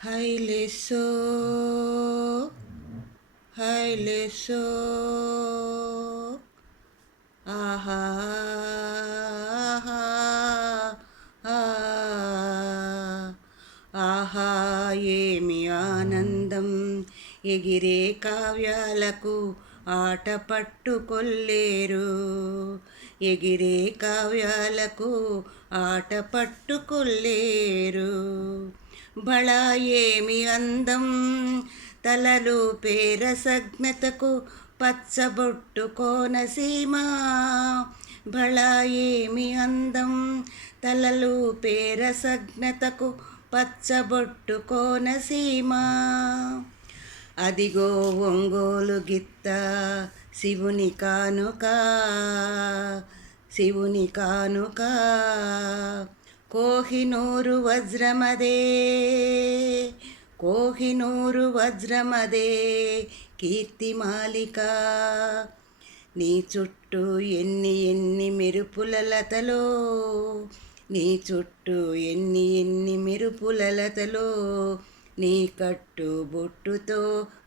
హైలేసో హైలేసో ఆహా ఆహా ఏమి ఆనందం ఎగిరే కావ్యాలకు ఆట పట్టుకొల్లేరు ఎగిరే కావ్యాలకు ఆట పట్టుకొల్లేరు బళా ఏమి అందం తలలు పేరసజ్ఞతకు పచ్చబొట్టు కోనసీమ బళా ఏమి అందం తలలు పేరసజ్ఞతకు పచ్చబొట్టు కోనసీమ అదిగో ఒంగోలు గిత్త శివుని కానుక శివుని కానుక కోహినూరు వజ్రమదే కోహినూరు వజ్రమదే కీర్తిమాలిక నీ చుట్టూ ఎన్ని మెరుపుల లతలో నీ చుట్టూ ఎన్ని మెరుపుల లతలో నీ కట్టు బొట్టుతో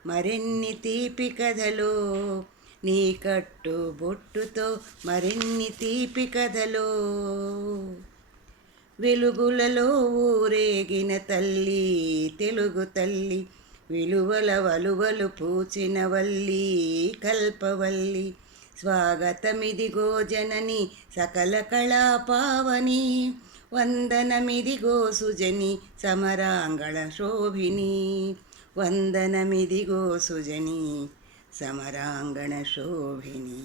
మరెన్ని తీపి కథలో నీ కట్టు బొట్టుతో మరెన్ని తీపి కథలో వెలుగులలో ఊరేగిన తల్లి తెలుగు తల్లి విలువల వలువలు పూచిన వల్లి కల్పవల్లి స్వాగతమిదిగో జనని సకల కళాపావని వందనమిదిగో సుజని సమరాంగణ శోభిని వందనమిదిగో సుజని సమరాంగణ శోభిని.